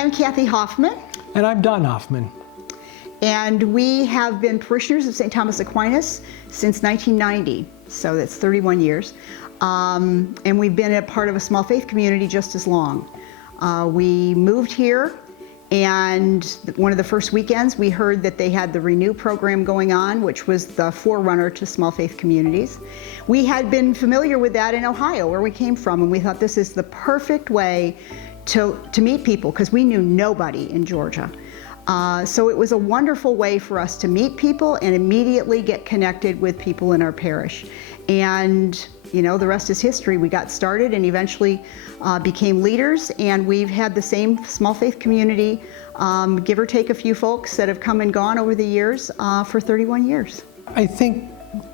am Kathy Hoffman. And I'm Don Hoffman. And we have been parishioners of St. Thomas Aquinas since 1990, so that's 31 years. And we've been a part of a small faith community just as long. We moved here, and one of the first weekends we heard that they had the Renew program going on, which was the forerunner to small faith communities. We had been familiar with that in Ohio, where we came from, and we thought this is the perfect way to meet people, because we knew nobody in Georgia. So it was a wonderful way for us to meet people and immediately get connected with people in our parish. And you know, the rest is history. We got started and eventually became leaders, and we've had the same small faith community, give or take a few folks that have come and gone over the years, for 31 years. I think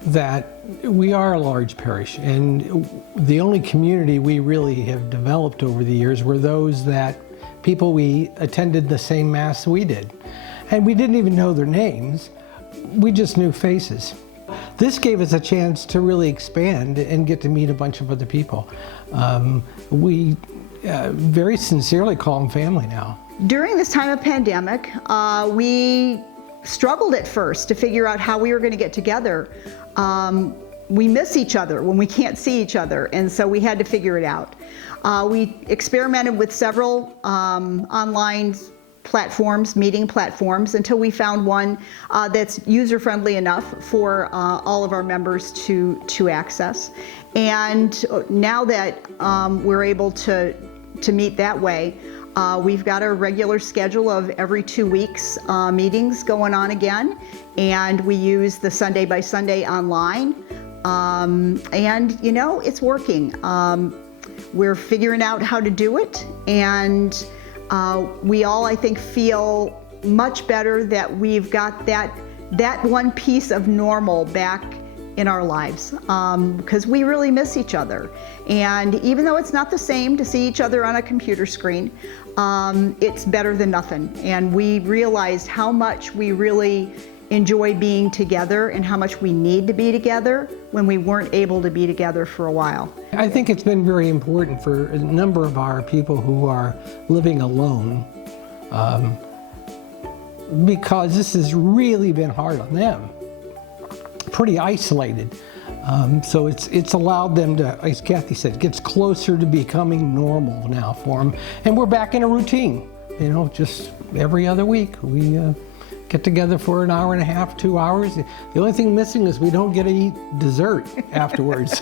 that we are a large parish, and the only community we really have developed over the years were those that people we attended the same Mass we did. And we didn't even know their names, we just knew faces. This gave us a chance to really expand and get to meet a bunch of other people. We very sincerely call them family now. During this time of pandemic, we struggled at first to figure out how we were going to get together. We miss each other when we can't see each other, and so we had to figure it out. We experimented with several online platforms, meeting platforms, until we found one that's user-friendly enough for all of our members to access. And now that we're able to meet that way, we've got a regular schedule of every 2 weeks meetings going on again, and we use the Sunday by Sunday online. And you know, it's working. We're figuring out how to do it, and we all, I think, feel much better that we've got that one piece of normal back in our lives, because we really miss each other. And even though it's not the same to see each other on a computer screen, it's better than nothing. And we realized how much we really enjoy being together and how much we need to be together when we weren't able to be together for a while. I think it's been very important for a number of our people who are living alone, because this has really been hard on them, pretty isolated. So it's allowed them to, as Kathy said, gets closer to becoming normal now for them. And we're back in a routine, you know, just every other week. We get together for an hour and a half, 2 hours. The only thing missing is we don't get to eat dessert afterwards.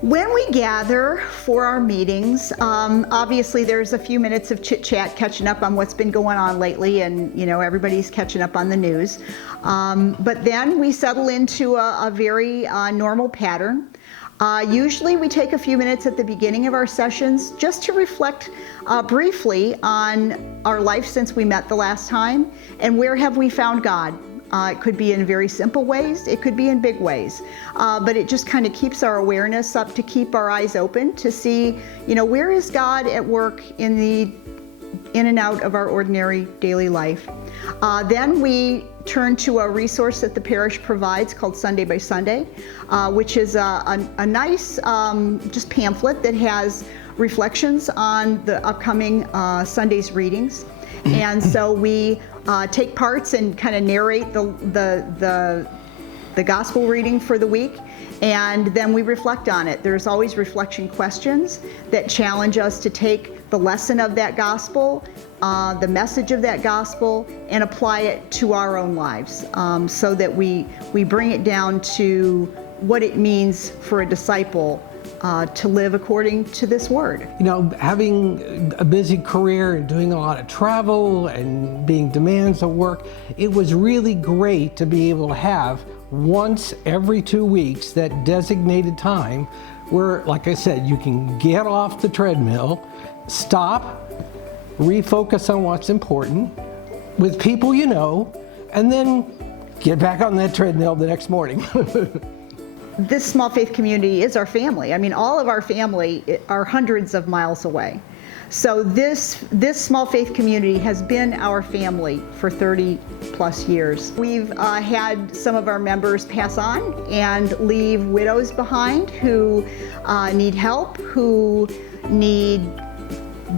When we gather for our meetings, obviously there's a few minutes of chit chat, catching up on what's been going on lately, and you know, everybody's catching up on the news. But then we settle into a very normal pattern. Usually we take a few minutes at the beginning of our sessions just to reflect briefly on our life since we met the last time, and where have we found God. It could be in very simple ways, it could be in big ways, but it just kind of keeps our awareness up, to keep our eyes open to see, you know, where is God at work in and out of our ordinary daily life. Then we turn to a resource that the parish provides called Sunday by Sunday, which is a nice just pamphlet that has reflections on the upcoming Sunday's readings. And so we take parts and kind of narrate the gospel reading for the week, and then we reflect on it. There's always reflection questions that challenge us to take the lesson of that gospel, the message of that gospel, and apply it to our own lives, so that we bring it down to what it means for a disciple to live according to this word. You know, having a busy career and doing a lot of travel and being demands of work, it was really great to be able to have once every 2 weeks that designated time where, like I said, you can get off the treadmill, stop, refocus on what's important with people you know, and then get back on that treadmill the next morning. This small faith community is our family. I mean, all of our family are hundreds of miles away. So this small faith community has been our family for 30 plus years. We've had some of our members pass on and leave widows behind who need help, who need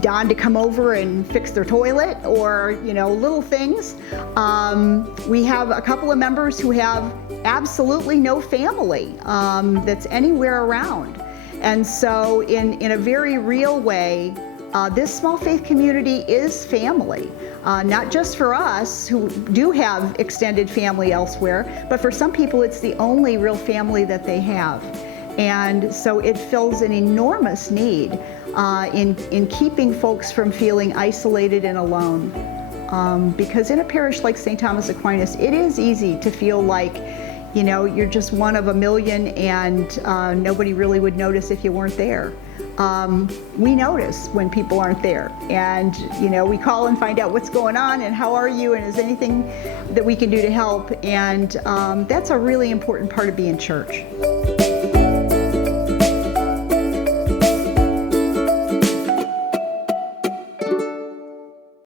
Don to come over and fix their toilet, or, little things. We have a couple of members who have absolutely no family that's anywhere around. And so in a very real way, this small faith community is family, not just for us who do have extended family elsewhere, but for some people it's the only real family that they have. And so it fills an enormous need in keeping folks from feeling isolated and alone. Because in a parish like St. Thomas Aquinas, it is easy to feel like, you're just one of a million and nobody really would notice if you weren't there. We notice when people aren't there, and we call and find out what's going on and how are you and is anything that we can do to help, and that's a really important part of being church.